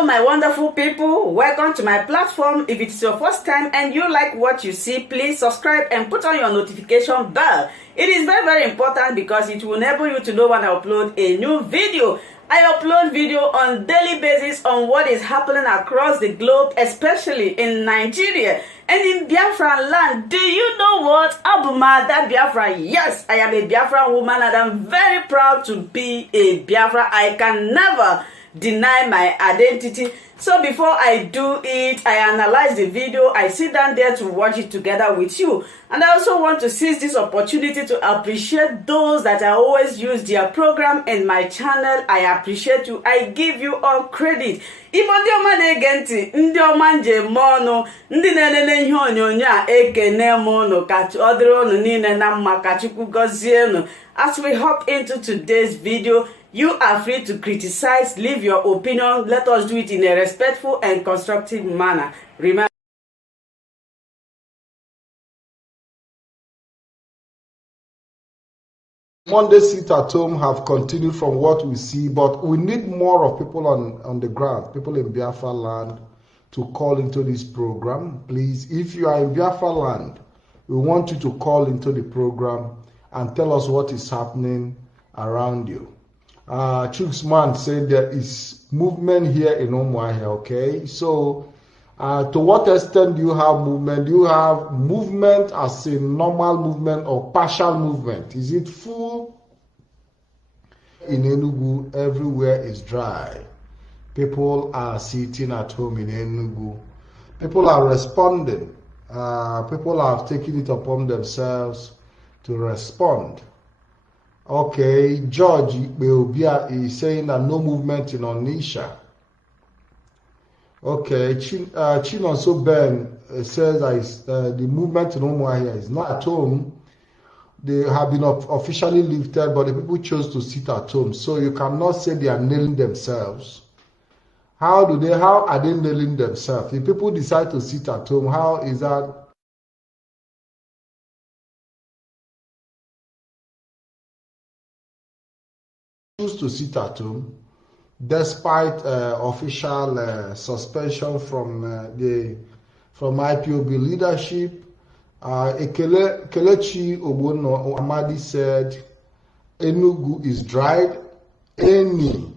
Hello my wonderful people, welcome to my platform. If it's your first time and you like what you see, please subscribe and put on your notification bell. It is very important because it will enable you to know when I upload a new video. I upload video on daily basis on what is happening across the globe, especially in Nigeria and in Biafra land. Do you know what? Abumada Biafra. Yes, I am a Biafra woman and I'm very proud to be a Biafra. I can never deny my identity. So before I do it, I analyze the video, I sit down there to watch it together with you. And I also want to seize this opportunity to appreciate those that I always use their program in my channel. I appreciate you. I give you all credit. Ibo ndị ọma na-ege ntị, ndị ọma njem ọnụ, ndị na-enene ihe onyonyo a ekene m unu, ka ọ dịrị unu niile na mma, ka Chukwu gọzie unu. As we hop into today's video, you are free to criticize, leave your opinion. Let us do it in a respectful and constructive manner. Remember, Monday sit at home have continued from what we see, but we need more of people on the ground, people in Biafra land, to call into this program. Please, if you are in Biafra land, we want you to call into the program and tell us what is happening around you. Chuksman said there is movement here in Umuahia, okay? So, to what extent do you have movement? Do you have movement as a normal movement or partial movement? Is it full? In Enugu, everywhere is dry. People are sitting at home in Enugu. People are responding. People have taken it upon themselves to respond. Okay, George Ipob is saying that no movement in Onitsha. Okay, Chinonso Ben says that the movement in Umuahia is not at home. They have been officially lifted, but the people chose to sit at home. So you cannot say they are nailing themselves. How are they nailing themselves? If people decide to sit at home, how is that? Choose to sit at home despite official suspension from Ipob leadership. Kelechi Obono Amadi said Enugu is dried. Any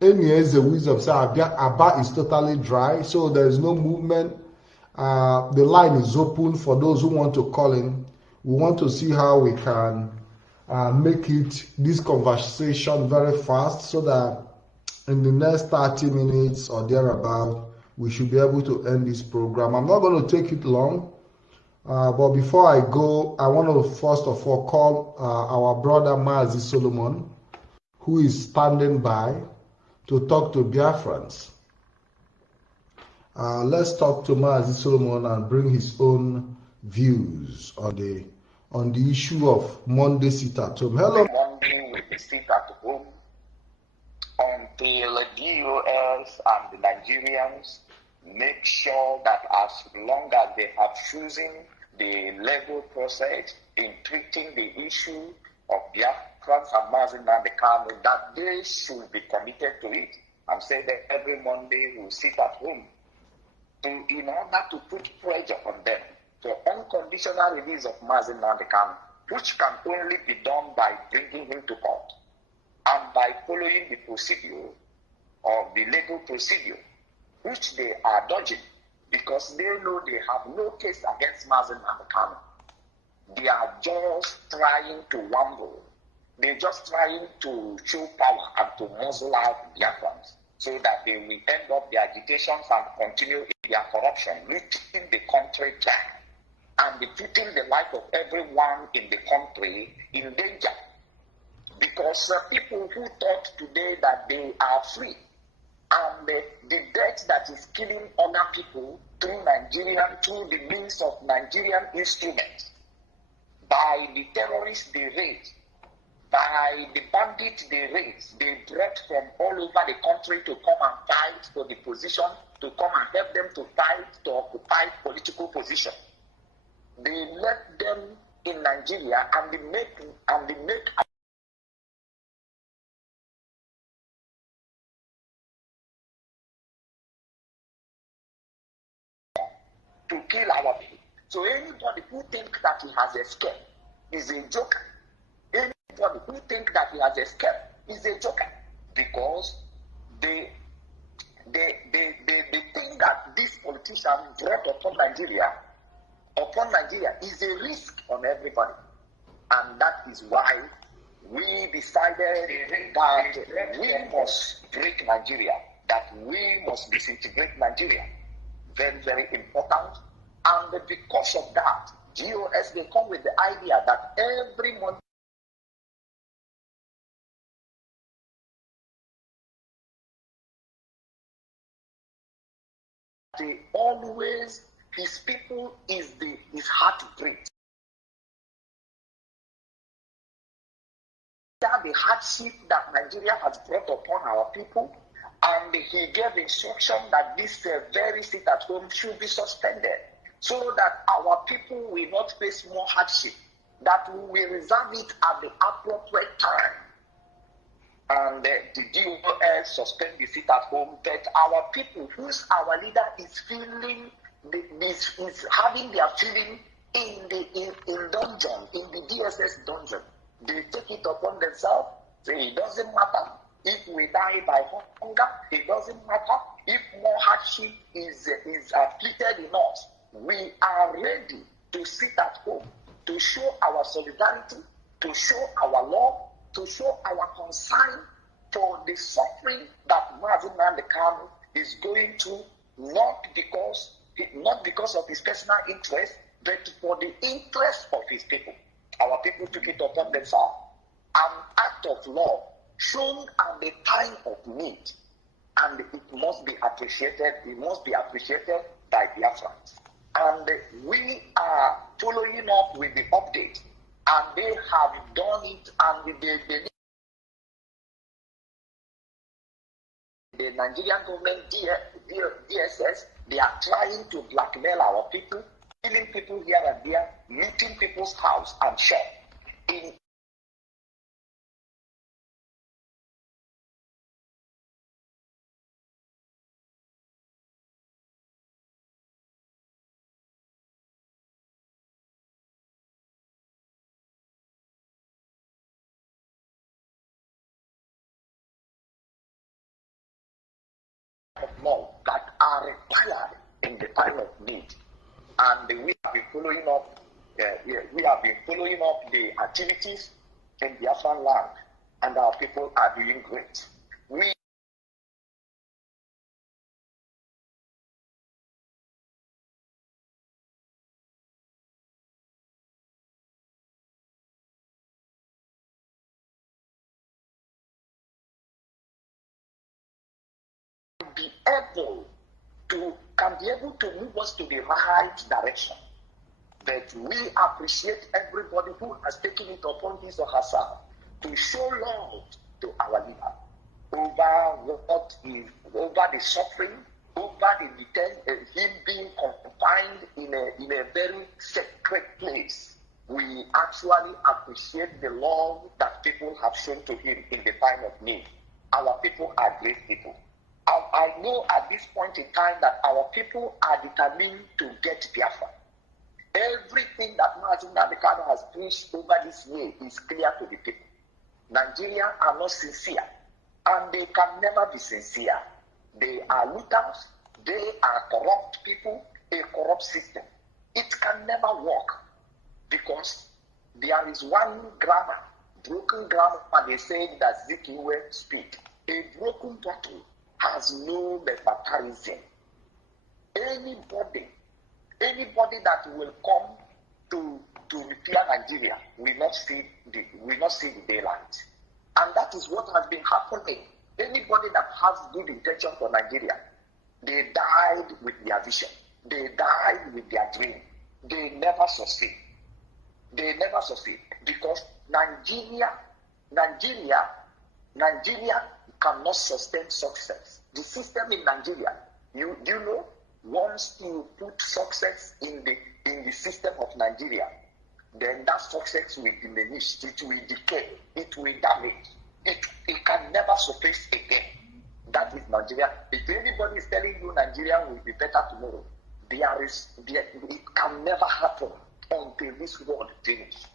is the wisdom. So Aba is totally dry, so there is no movement. The line is open for those who want to call in. We want to see how we can make this conversation very fast so that in the next 30 minutes or thereabout, we should be able to end this program. I'm not going to take it long, but before I go, I want to first of all call our brother Mazi Solomon, who is standing by to talk to Biafrans. Let's talk to Mazi Solomon and bring his own views on the issue of Monday sit at home. Hello. Monday with the sit at home until the DOS and the Nigerians make sure that as long as they have chosen the legal process in treating the issue of Biafrans and NDIGBO, that they should be committed to it and say that every Monday we'll sit at home in order to put pressure on them for unconditional release of NDIGBO, which can only be done by bringing him to court and by following the procedure of the legal procedure, which they are dodging because they know they have no case against NDIGBO. They are just trying to wamble. They're just trying to show power and to muzzle out Biafrans so that they will end up their agitations and continue in their corruption, leading the country down and putting the life of everyone in the country in danger. Because people who thought today that they are free and the debt that is killing other people through the means of Nigerian instruments, by the terrorists they raised, by the bandits they raised, they brought from all over the country to come and fight for the position, to come and help them to fight, to occupy political position. They left them in Nigeria and they make kill our people. So anybody who thinks that he has escaped is a joker. Anybody who thinks that he has escaped is a joker, because the thing that this politician brought upon Nigeria is a risk on everybody. And that is why we decided that we must break Nigeria, that we must disintegrate Nigeria. Very, very important. And because of that, GOS, they come with the idea that every month they always, his people is his heartbreak. That the hardship that Nigeria has brought upon our people, and he gave instruction that this very sit at home should be suspended, so that our people will not face more hardship, that we will reserve it at the appropriate time. And the DOS suspend the sit at home, but our people, whose our leader is feeling, is having their feeling in dungeon, in the DSS dungeon, they take it upon themselves. Say it doesn't matter if we die by hunger. It doesn't matter if more hardship is afflicted in us. We are ready to sit at home, to show our solidarity, to show our love, to show our concern for the suffering that Mazi Nnamdi Kanu is going to, not because of his personal interest, but for the interest of his people. Our people took it upon themselves. An act of love shown at the time of need, and it must be appreciated. It must be appreciated by Biafrans. And we are following up with the update, and they have done it, and the Nigerian government, DSS, they are trying to blackmail our people, killing people here and there, looting people's house and shop. More that are required in the time of need, and we have been following up. We have been following up the activities in Biafran land, and our people are doing great. We can be able to move us to the right direction. But we appreciate everybody who has taken it upon his or herself to show love to our leader over the suffering, over him being confined in a very sacred place. We actually appreciate the love that people have shown to him in the time of need. Our people are great people. I know at this point in time that our people are determined to get Biafra. Everything that Mazi Nnamdi Kanu has preached over this way is clear to the people. Nigerians are not sincere, and they can never be sincere. They are looters, they are corrupt people, a corrupt system. It can never work, because there is one grammar, broken grammar, and they say that Zikiwe speak. A broken bottle has no metaphoricism. Anybody that will come to repair Nigeria will not see the daylight. And that is what has been happening. Anybody that has good intention for Nigeria, they died with their vision. They died with their dream. They never succeed. They never succeed, because Nigeria cannot sustain success. The system in Nigeria, you know, once you put success in the system of Nigeria, then that success will diminish, it will decay, it will damage. It can never surface again. That is Nigeria. If anybody is telling you Nigeria will be better tomorrow, it can never happen until this world finishes.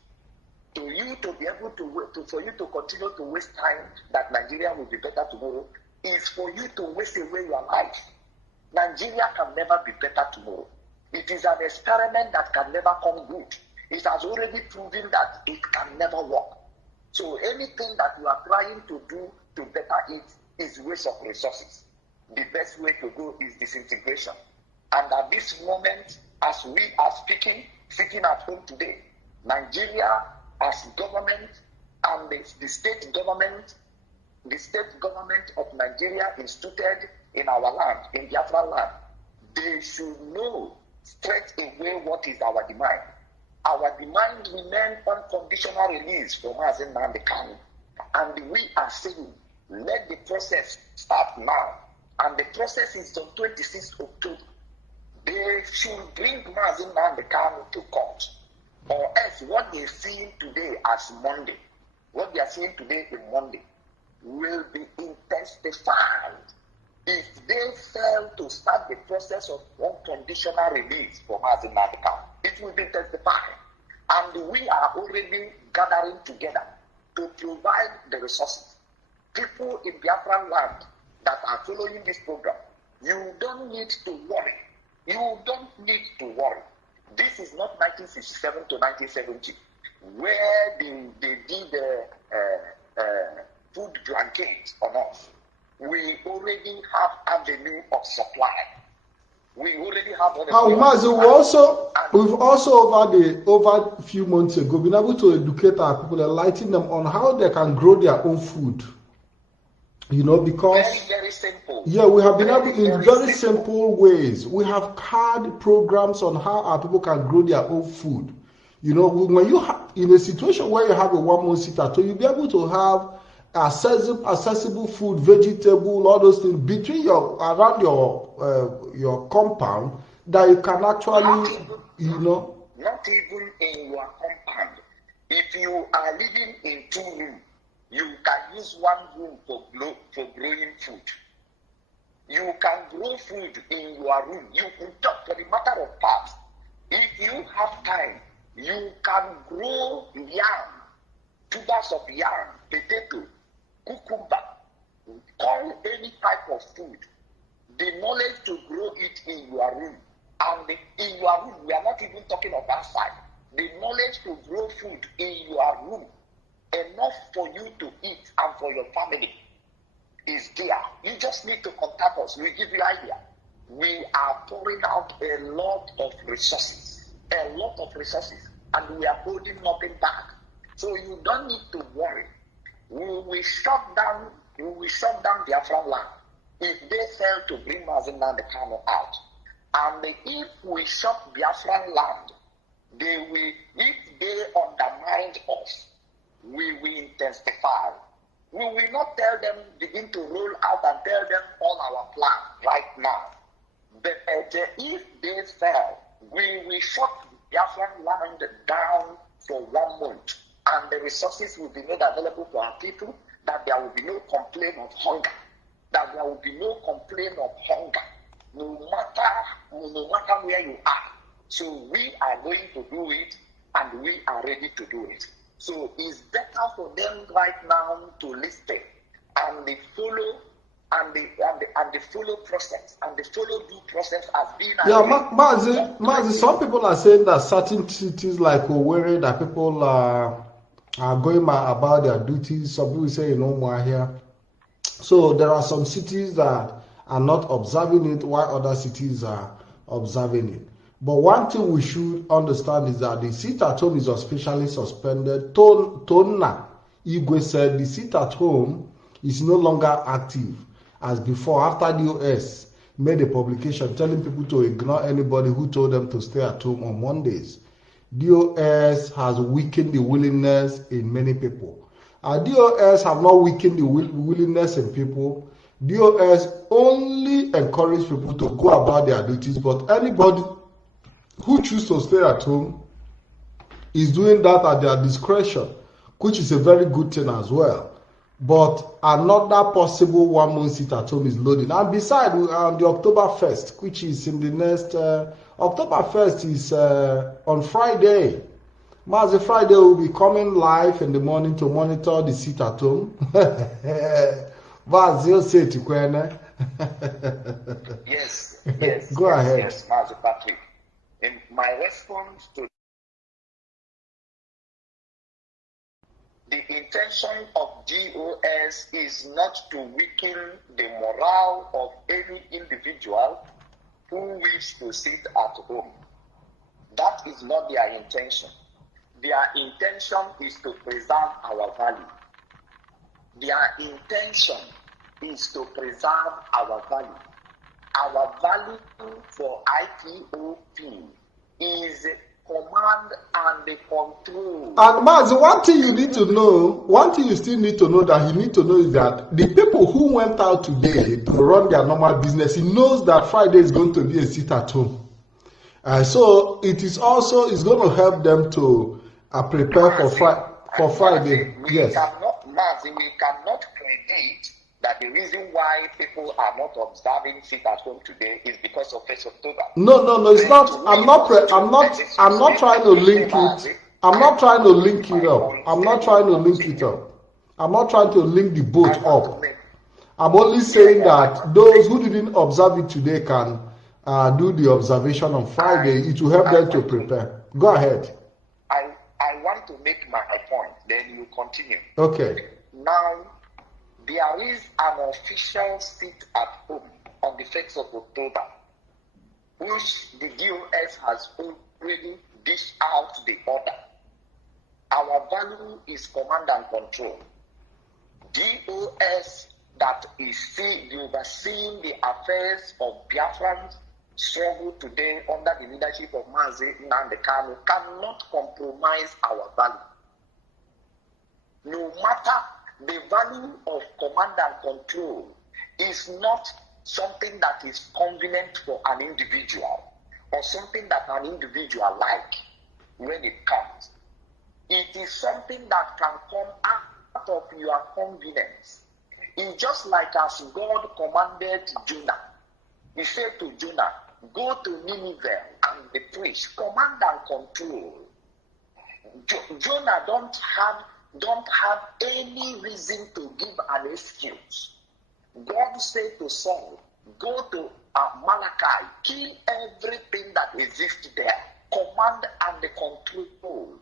For you to be able to for you to continue to waste time that Nigeria will be better tomorrow is for you to waste away your life. Nigeria can never be better tomorrow. It is an experiment that can never come good. It has already proven that it can never work. So anything that you are trying to do to better it is waste of resources. The best way to go is disintegration. And at this moment, as we are speaking, sitting at home today, Nigeria as government and the state government of Nigeria instituted in our land, in Biafra land, they should know straight away what is our demand. Our demand remains unconditional release from Mazi Nnamdi Kanu. And we are saying, let the process start now. And the process is on 26th October. They should bring Mazi Nnamdi Kanu to court. Or else what they are seeing today as Monday, what they are seeing today in Monday, will be intensified if they fail to start the process of unconditional release for Mazi Nnamdi Kanu. It will be intensified. And we are already gathering together to provide the resources. People in Biafra land that are following this program, you don't need to worry. You don't need to worry. This is not 1967 to 1970, where they did food blanket on us. We already have avenue of supply. We already have we've also over a few months ago been able to educate our people, enlighten them on how they can grow their own food. You know, because very simple. Yeah, we have been able in very simple ways. We have had programs on how our people can grow their own food. You know, when you have in a situation where you have a 1 month sit at home, you'll be able to have accessible food, vegetable, all those things between around your compound that you can actually, not even in your compound. If you are living in 2 rooms, you can use 1 room for growing food. You can grow food in your room. You can talk for the matter of part. If you have time, you can grow yam, tubers of yam, potato, cucumber, call any type of food. The knowledge to grow it in your room. And in your room, we are not even talking of outside. The knowledge to grow food in your room, enough for you to eat and for your family, is there. You just need to contact us. We give you idea. We are pouring out a lot of resources, and we are holding nothing back. So you don't need to worry. We will shut down Biafra land if they fail to bring Mazi Nnamdi Kanu out. And if we shut Biafra land, if they undermine us, we will intensify. We will not tell them, begin to roll out and tell them all our plans right now. But if they fail, we will shut Biafra land down for 1 month. And the resources will be made available to our people, that there will be no complaint of hunger. No matter where you are. So we are going to do it, and we are ready to do it. So it's better for them right now to listen and they follow and the follow process, and the follow due process has been. Mazi, some people are saying that certain cities like Owerri, that people are going about their duties. Some people say more here. So there are some cities that are not observing it, while other cities are observing it. But one thing we should understand is that the sit at home is officially suspended. Tona Igwe said the sit at home is no longer active as before after DOS made a publication telling people to ignore anybody who told them to stay at home on Mondays. DOS has weakened the willingness in many people. DOS have not weakened the willingness in people. DOS only encourage people to go about their duties, but anybody who choose to stay at home is doing that at their discretion, which is a very good thing as well. but another possible 1 month sit at home is loading. And besides, on the October 1st, which is in the next, October 1st is on Friday. Mazi Friday will be coming live in the morning to monitor the sit at home. Mazi, you say to Kwene. Yes, Go ahead. Yes, Mazi Patrick. In my response to the intention of GOS is not to weaken the morale of any individual who wish to sit at home. That is not their intention. Their intention is to preserve our value. Their intention is to preserve our value. Our value for IPOP is command and the control. And Mazi, one thing you need to know, one thing you still need to know that you need to know is that the people who went out today to run their normal business, he knows that Friday is going to be a sit at home. So it is also, it's going to help them to prepare for Friday. Yes. We cannot predict that the reason why people are not observing sit at home today is because of 1st October. No, it's not. I'm not trying to link it. I'm not trying to link it up. I'm not trying to link it up. I'm not trying to link the boat up. I'm only saying that those who didn't observe it today can do the observation on Friday. It will help them to prepare. Go ahead. I want to make my point, then you continue. Okay. Now, there is an official sit at home on the 1st of October, which the DOS has already dished out the order. Our value is command and control. DOS that is overseeing the affairs of Biafrans struggle today under the leadership of Mazi Nnamdi Kanu cannot compromise our value. No matter the value of command and control is not something that is convenient for an individual or something that an individual like when it comes. It is something that can come out of your convenience. It's just like as God commanded Jonah. He said to Jonah, go to Nineveh and be preached. Command and control. Jonah don't have any reason to give an excuse. God said to Saul, go to Malachi, kill everything that exists there. Command and the control.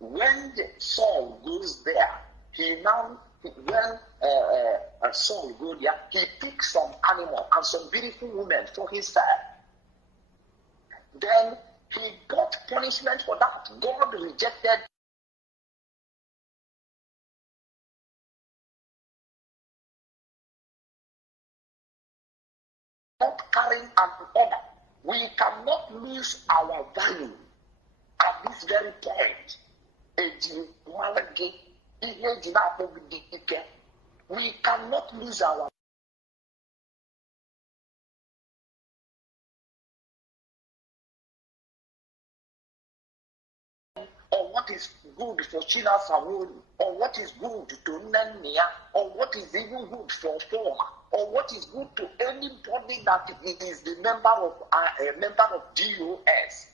When Saul goes there, Saul goes there, he picks some animal and some beautiful women for himself. Then he got punishment for that. God rejected not carrying an order. We cannot lose our value at this very point. We cannot lose our or what is good for China Samori, or what is good to Nania, or what is even good for Forma, or what is good to anybody that is the member of DOS.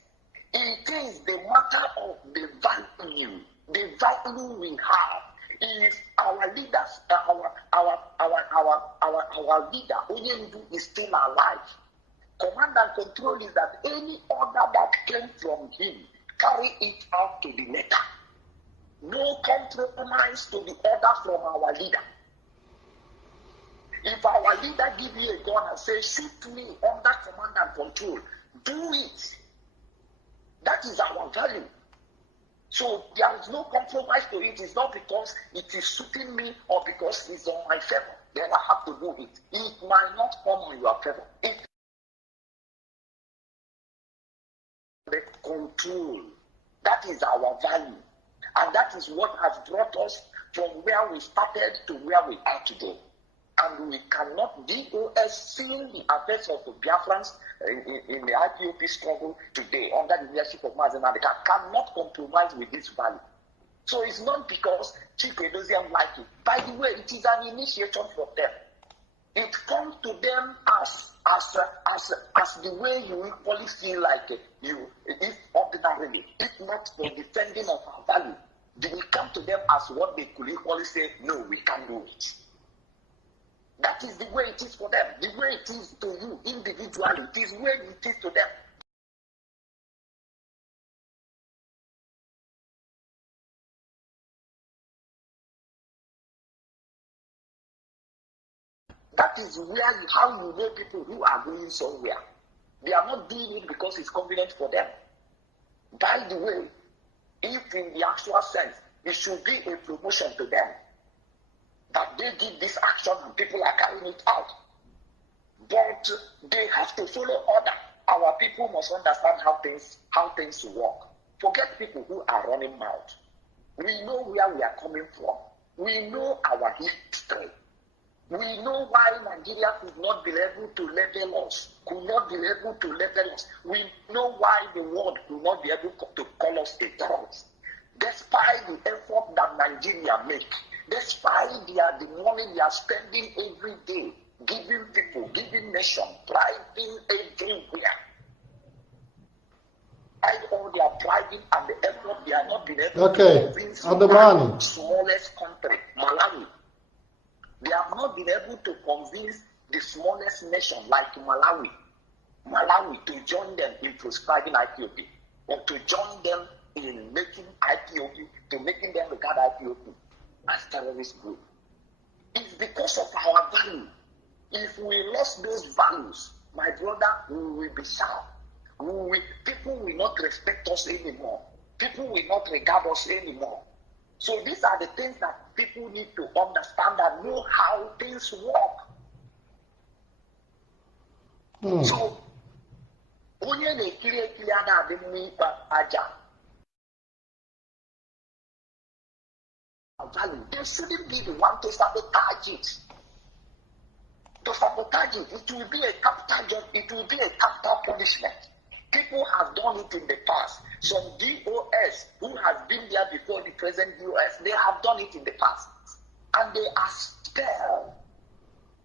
It is the matter of the value we have. If our leaders, our leader Onyendu is still alive, command and control is that any order that came from him, carry it out to the letter. No compromise to the order from our leader. If our leader give you a gun and say, shoot me under command and control, do it. That is our value. So there is no compromise to it. It's not because it is suiting me or because it's on my favor. Then I have to do it. It might not come on your favor. The control. That is our value. And that is what has brought us from where we started to where we are today. And we cannot DOS seeing the affairs of the Biafrans in the IPOP struggle today under the leadership of Mazi Nnamdi Kanu cannot compromise with this value. So it's not because Chief Edozian like it. By the way, it is an initiation for them. It comes to them as the way you equally feel like if ordinarily, if not for defending of our value, they will come to them as what they could equally say, no, we can't do it. That is the way it is for them. The way it is to you individually, it is the way it is to them. That is how you know people who are going somewhere. They are not doing it because it's convenient for them. By the way, if in the actual sense, it should be a promotion to them that they did this action and people are carrying it out. But they have to follow order. Our people must understand how things work. Forget people who are running mouth. We know where we are coming from. We know our history. We know why Nigeria could not be able to level us, We know why the world could not be able to call us a terrorist. Despite the effort that Nigeria make, despite the money they are spending every day, giving people, giving nation, driving everywhere. All their driving and the effort, they are not being able to convince the smallest country, Malawi. They have not been able to convince the smallest nation like Malawi to join them in prescribing IPOP, or to join them in making IPOP, to making them regard IPOP as terrorist group. It's because of our value. If we lost those values, my brother, we will be sharp. People will not respect us anymore. People will not regard us anymore. So these are the things that people need to understand and know how things work. So, onye na-ekiri ekiri a na-adị mma ịkpa aja. They shouldn't be the one to sabotage it. To sabotage it, it will be a capital job, it will be a capital punishment. People have done it in the past. Some DOS who have been there before the present DOS, they have done it in the past. And they are spared.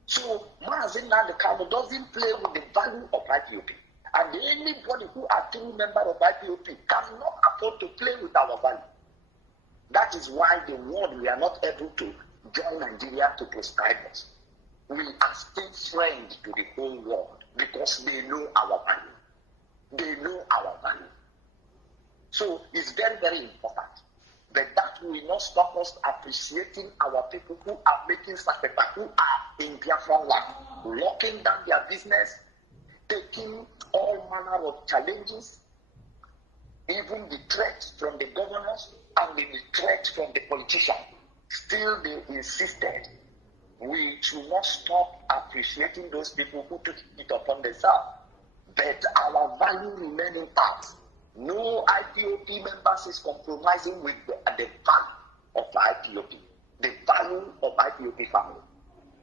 So Mazen Nandekano doesn't play with the value of IPOP. And anybody who are true member of IPOP cannot afford to play with our value. That is why the world, we are not able to join Nigeria to prescribe us. We are still friends to the whole world because they know our value. They know our value. So it's very, very important. But that will not stop us appreciating our people who are making sacrifice, who are in Biafra land, locking down their business, taking all manner of challenges, even the threats from the governors and the threats from the politicians. Still they insisted. We should not stop appreciating those people who took it upon themselves. But our value remains intact. No IPOP members is compromising with the value of IPOP. The value of IPOP family.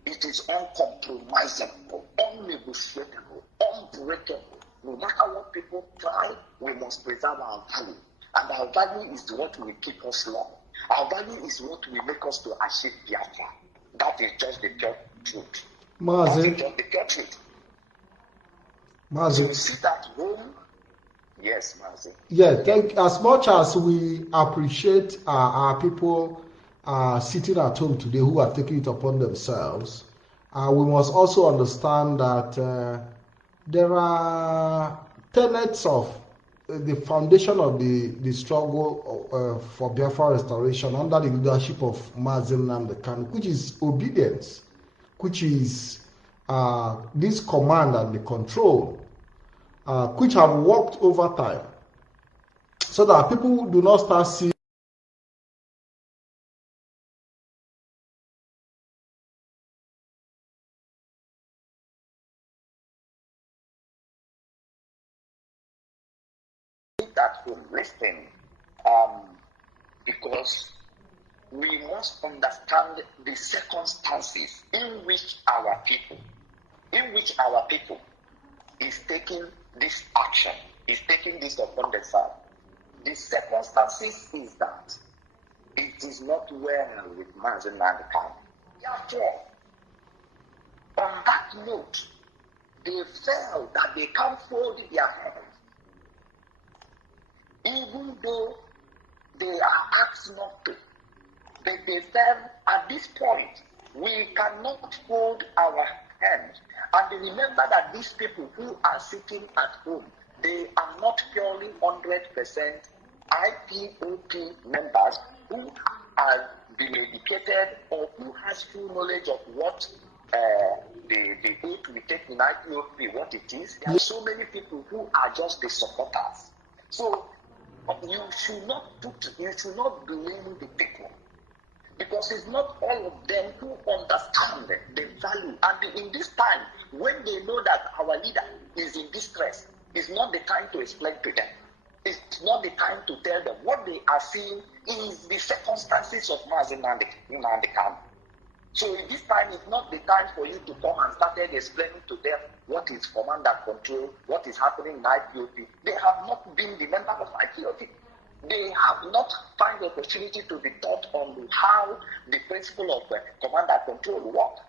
It is uncompromisable, unnegotiable, unbreakable. No matter what people try, we must preserve our value. And our value is what will keep us long. Our value is what will make us to achieve Biafra. That is just the pure truth. That is just the pure truth. So sit at home. Yes, Mazi. Yeah, as much as we appreciate our people sitting at home today who are taking it upon themselves, we must also understand that there are tenets of the foundation of the struggle for Biafra restoration under the leadership of Mazi Nnamdi Kanu, which is obedience, which is this command and the control, which have worked over time, so that people do not start seeing that home. Listen, because we must understand the circumstances in which our people is taking this action, is taking this upon themselves. The circumstances is that it is not well with Mazen Nandekam. Therefore, on that note, they felt that they can't fold their hands, even though they are asked not to. They felt at this point, we cannot fold our hands. And remember that these people who are sitting at home, they are not purely 100% IPOP members who are been educated or who has full knowledge of what the oath we take in IPOP, what it is. There are so many people who are just the supporters. So you should not blame the people, because it's not all of them who understand the value. And in this time, when they know that our leader is in distress, it's not the time to explain to them. It's not the time to tell them. What they are seeing is the circumstances of Mazen Nandekam. So in this time, it's not the time for you to come and start explaining to them what is command and control, what is happening in IPOP. They have not been the member of IPOP. They have not found the opportunity to be taught on how the principle of command and control works.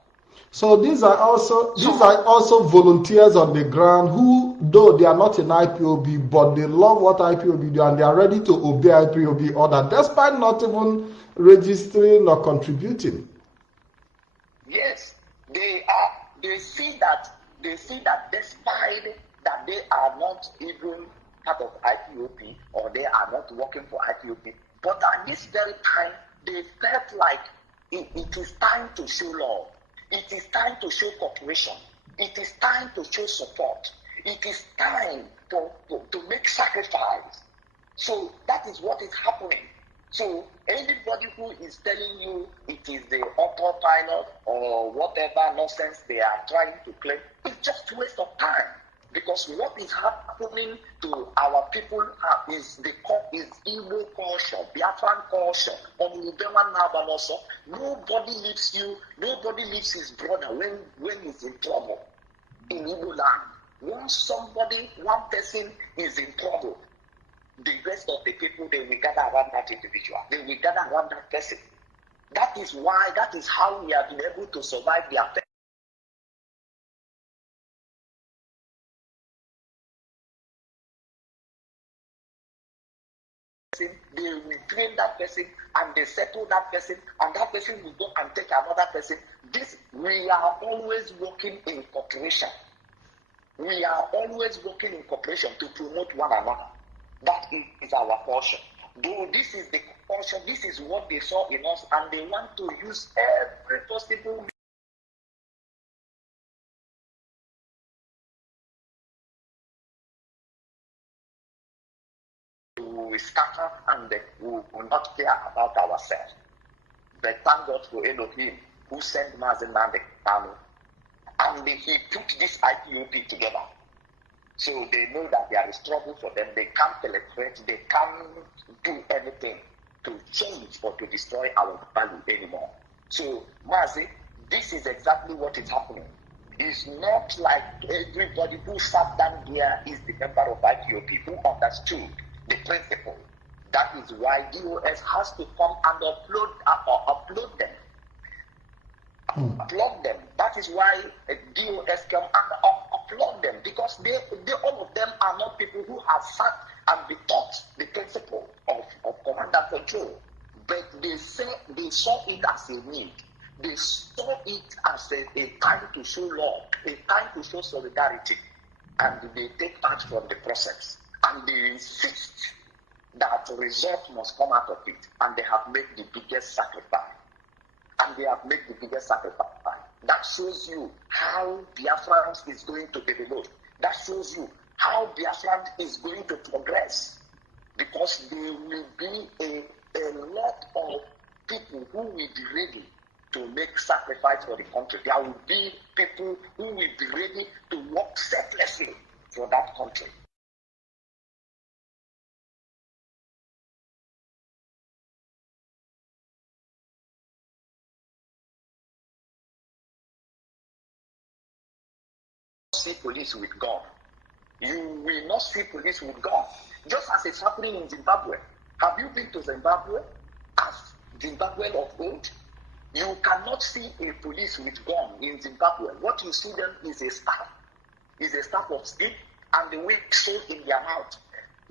So these are also volunteers on the ground who, though they are not in IPOB, but they love what IPOB do and they are ready to obey IPOB order, despite not even registering or contributing. Yes, they are. They see that despite that they are not even part of IPOP or they are not working for IPOP, but at this very time they felt like it is time to show love. It is time to show cooperation. It is time to show support. It is time to make sacrifice. So that is what is happening. So anybody who is telling you it is the autopilot or whatever nonsense they are trying to claim, it's just a waste of time. Because what is happening to our people is Igbo culture, Biafran culture, also. Nobody leaves you, nobody leaves his brother when he's in trouble in Igbo land. Once one person is in trouble, the rest of the people, they will gather around that individual. They will gather around that person. That is how we have been able to survive the affairs. They will train that person and they settle that person, and that person will go and take another person. We are always working in cooperation. We are always working in cooperation to promote one another. That is our portion. Though this is the portion, this is what they saw in us, and they want to use every possible we scatter and we will not care about ourselves. But thank God for Elohim who sent Mazen Nandekam, and he put this IPOP together. So they know that there is trouble for them. They can't penetrate, they can't do anything to change or to destroy our value anymore. So Mazi, this is exactly what is happening. It's not like everybody who sat down here is the member of IPOP who understood the principle. That is why DOS has to come and upload them. Upload them. That is why DOS come and upload them, because they all of them are not people who have sat and been taught the principle of command and control. But they saw it as a need. They saw it as a time to show love, a time to show solidarity, and they take part from the process. And they insist that the result must come out of it, and they have made the biggest sacrifice. That shows you how Biafra is going to develop. That shows you how Biafra is going to progress, because there will be a lot of people who will be ready to make sacrifice for the country. There will be people who will be ready to work selflessly for that country. See police with gun. You will not see police with gun. Just as it's happening in Zimbabwe. Have you been to Zimbabwe? As Zimbabwe of old. You cannot see a police with gun in Zimbabwe. What you see them is a staff of stick and the whistle in their mouth.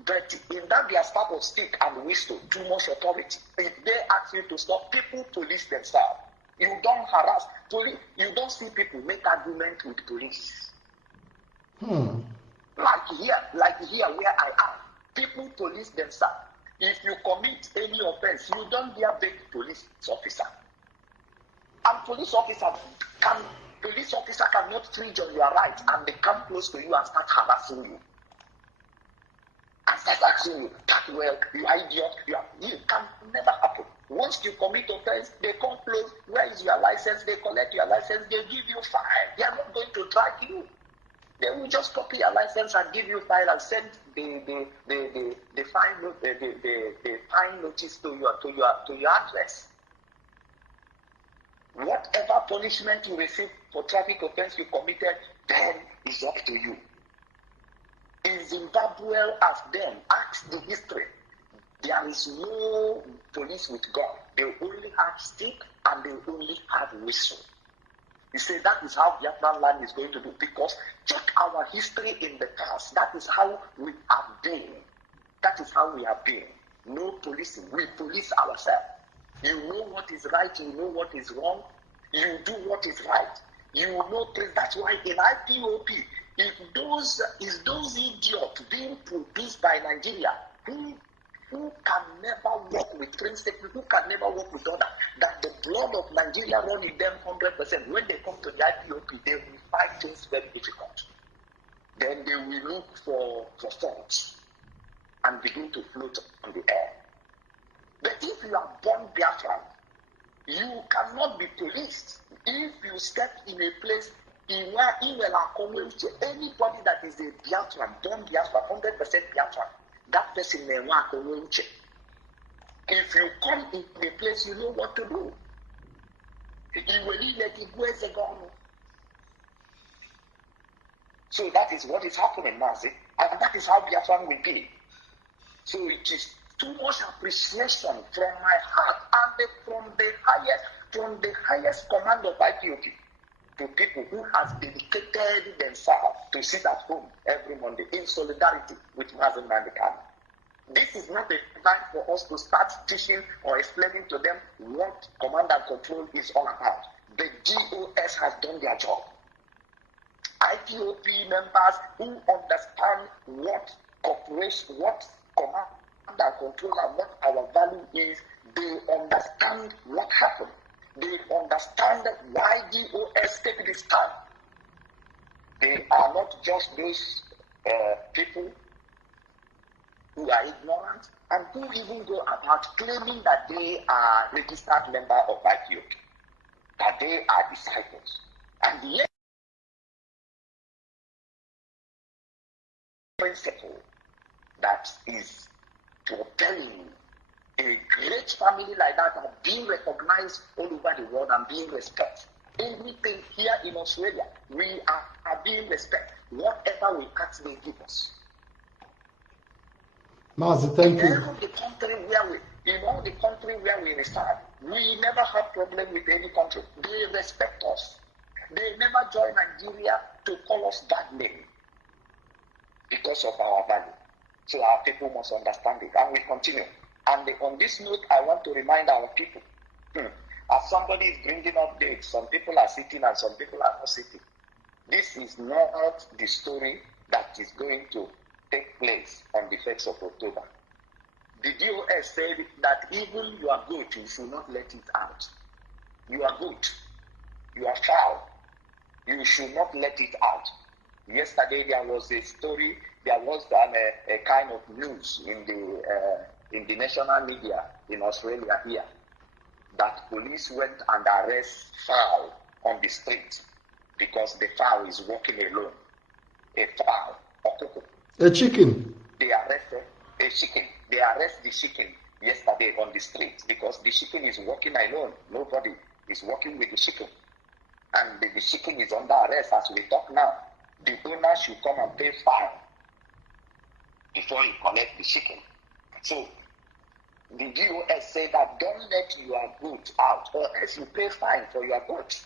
But in that their staff of stick and whistle, too much authority. If they ask you to stop, people police themselves. You don't harass police. You don't see people make argument with police. Like here where I am, people police themselves. If you commit any offense, you don't dare beg police officer. And police officer cannot infringe on your right, and they come close to you and start harassing you. And start asking you, that well, you are idiot, it can never happen. Once you commit offense, they come close, where is your license? They collect your license, they give you fine. They are not going to drag you. They will just copy your license and give you file and send the fine notice to your address. Whatever punishment you receive for traffic offense you committed, then is up to you. In Zimbabwe, as them, ask the history. There is no police with gun. They only have stick and they only have whistle. You say that is how Biafran land is going to do, because check our history in the past. That is how we have been. That is how we have been. No policing. We police ourselves. You know what is right, you know what is wrong, you do what is right. You know, that's why in IPOP, if those idiots being produced by Nigeria, who can never work with principle, who can never work with others, that the blood of Nigeria run in them 100%. When they come to the IPOP, they will find things very difficult. Then they will look for faults and begin to float on the air. But if you are born Biafran, you cannot be policed. If you step in a place, anybody that is a Biafran, born Biafran, 100% Biafran, that person may work on wheelchair. If you come in a place, you know what to do. So that is what is happening now, see? And that is how Biafran will be. So it is too much appreciation from my heart and from the highest command of IPOP to people who have dedicated themselves to sit at home every Monday in solidarity with Mazen Mandekana. This is not a time for us to start teaching or explaining to them what command and control is all about. The GOS has done their job. IPOP members who understand what cooperation, what command and control and what our value is, they understand what happened. They understand why GOS take this time. They are not just those people who are ignorant and who even go about claiming that they are registered member of IPOP, that they are disciples. And yet, principle that is propelling a great family like that and being recognized all over the world and being respected. Everything here in Australia, we are being respected. Whatever we ask, they give us. Mazi, thank you. In all the country where we reside, we never have problem with any country. They respect us. They never join Nigeria to call us bad name because of our value. So our people must understand it, and we continue. And on this note, I want to remind our people, as somebody is bringing up dates, some people are sitting and some people are not sitting. This is not the story that is going to take place on the 1st of October. The DOS said that even your goat, you should not let it out. You are goat, you are foul, you should not let it out. Yesterday there was a story, there was a kind of news in the national media in Australia here, that police went and arrested fowl on the street because the fowl is walking alone. A fowl, a chicken. They arrested a chicken. They arrested the chicken yesterday on the street because the chicken is walking alone. Nobody is walking with the chicken. And the chicken is under arrest as we talk now. The owner should come and pay fine before he collect the chicken. So the DOS say that don't let your goods out or else you pay fine for your goods.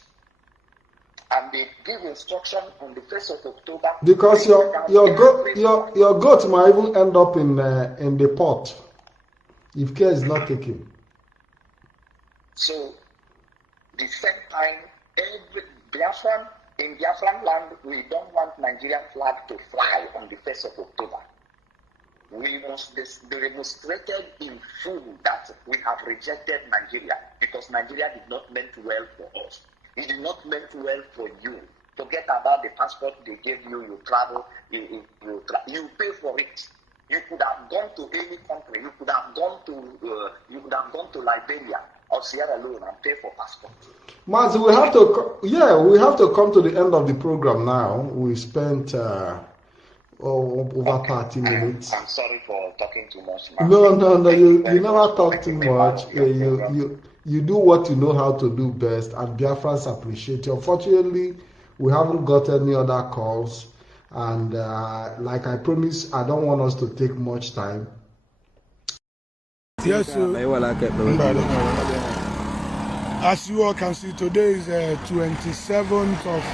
And they give instruction on the 1st of October. Because your goat might even end up in the pot if care is not taken. So the same time, every Biafran in Biafran land, we don't want Nigerian flag to fly on the 1st of October. We must be demonstrated in full that we have rejected Nigeria because Nigeria did not mean well for us. It did not mean well for you. Forget about the passport they gave you. You travel, you pay for it. You could have gone to any country. You could have gone to Liberia or Sierra Leone and pay for passport. Mazi, we have to come to the end of the program now. We spent over 30 minutes. I'm sorry for talking too much. No. You never talk too much. You do what you know how to do best, and Biafrans appreciate you. Unfortunately, we haven't got any other calls, and like I promised, I don't want us to take much time. Yes, sir. As you all can see, today is 27th of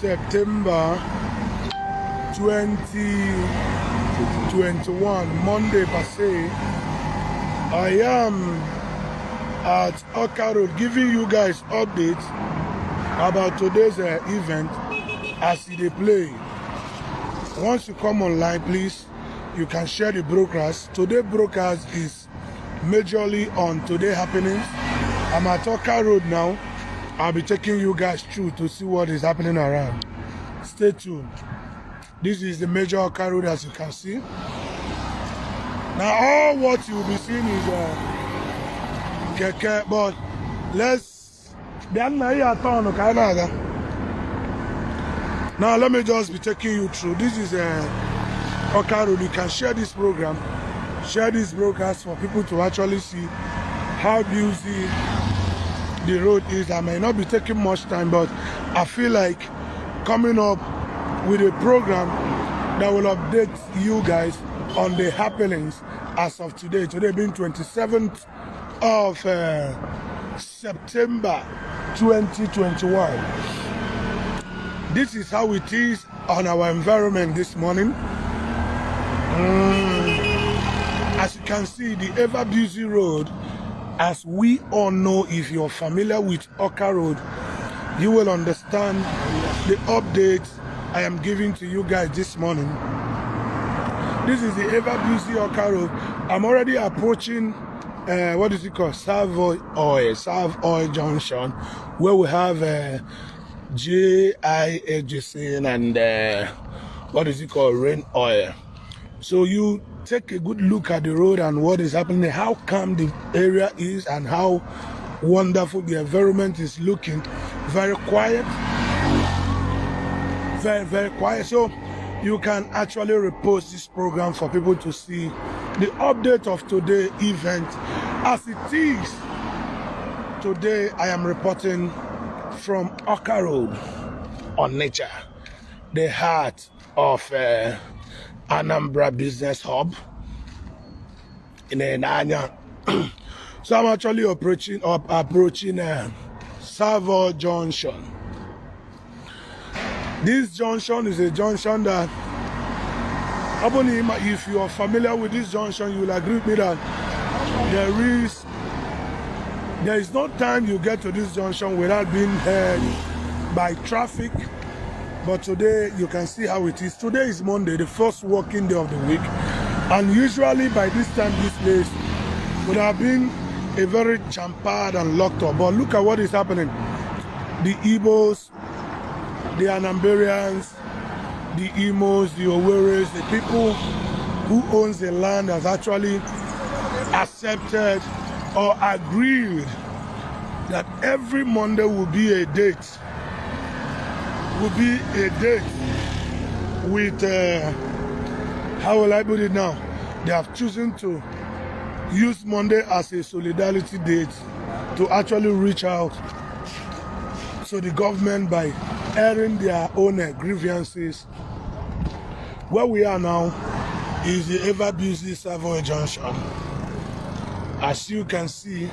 September 2021, Monday per se. I am at Oka Road giving you guys updates about today's event as they play. Once you come online, please, you can share the broadcast. Today's broadcast is majorly on today happenings. I'm at Oka Road now. I'll be taking you guys through to see what is happening around. Stay tuned. This is the major Oka Road, as you can see. Now all what you will be seeing is keke, but now let me just be taking you through. This is Oka Road. You can share this program, share this broadcast for people to actually see how busy the road is. I may not be taking much time, but I feel like coming up with a program that will update you guys on the happenings as of today. Today being 27th of September 2021. This is how it is on our environment this morning. As you can see, the ever busy road, as we all know, if you're familiar with Oka Road, you will understand the updates I am giving to you guys this morning. This is the ever busy Oka Road. I'm already approaching what is it called? Salve Oil Junction, where we have JIAGC and what is it called? Rain Oil. So you take a good look at the road and what is happening, how calm the area is and how wonderful the environment is looking. Very quiet. Very quiet. So you can actually repost this program for people to see the update of today's event as it is. Today I am reporting from Oka Road on Nature, the heart of Anambra Business Hub in Enanya. So I'm actually approaching Savo Junction. This junction is a junction that, if you are familiar with this junction, you will agree with me that there is no time you get to this junction without being held by traffic. But today you can see how it is. Today is Monday, the first working day of the week, and usually by this time this place would have been a very jam-packed and locked up. But look at what is happening. The Igbos, the Anambarians, the Imos, the Oweres, the people who owns the land has actually accepted or agreed that every Monday will be a date. With how will I put it now? They have chosen to use Monday as a solidarity date to actually reach out to the government by airing their own grievances. Where we are now is the ever busy Savoy Junction. as you can see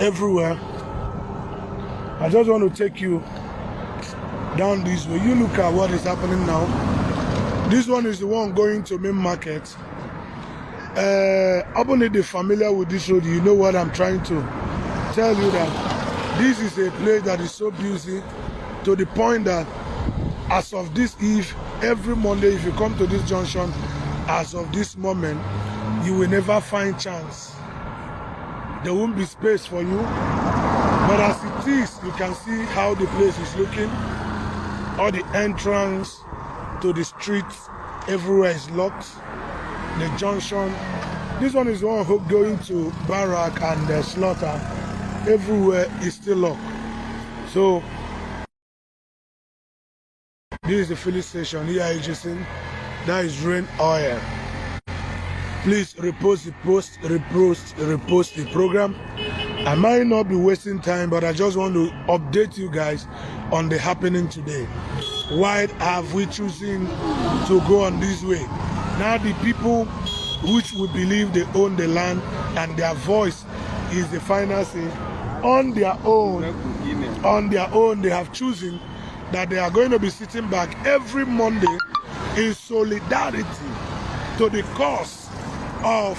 everywhere. I just want to take you down this way. You look at what is happening now. This one is the one going to main market. If you're familiar with this road, you know what I'm trying to tell you, that this is a place that is so busy to the point that as of this eve, every Monday, if you come to this junction, as of this moment, you will never find chance. There won't be space for you. But as it is, you can see how the place is looking. All the entrance to the streets, everywhere is locked. The junction, this one is the one going to Barrack and the Slaughter. Everywhere is still locked. So this is the filling station here, Jason. That is Rain Oil. Please repost the post, repost the program. I might not be wasting time, but I just want to update you guys on the happening today. Why have we chosen to go on this way? Now the people which we believe they own the land and their voice is the final say, on their own they have chosen that they are going to be sitting back every Monday in solidarity to the cause of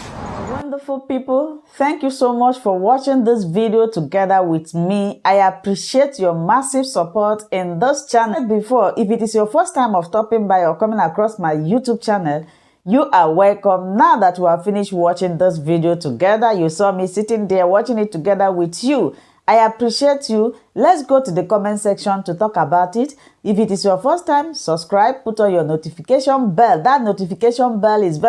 wonderful people. Thank you so much for watching this video together with me. I appreciate your massive support in this channel. Before, if it is your first time of stopping by or coming across my YouTube channel, you are welcome. Now that we have finished watching this video together, you saw me sitting there watching it together with you. I appreciate you. Let's go to the comment section to talk about it. If it is your first time, subscribe, put on your notification bell. That notification bell is very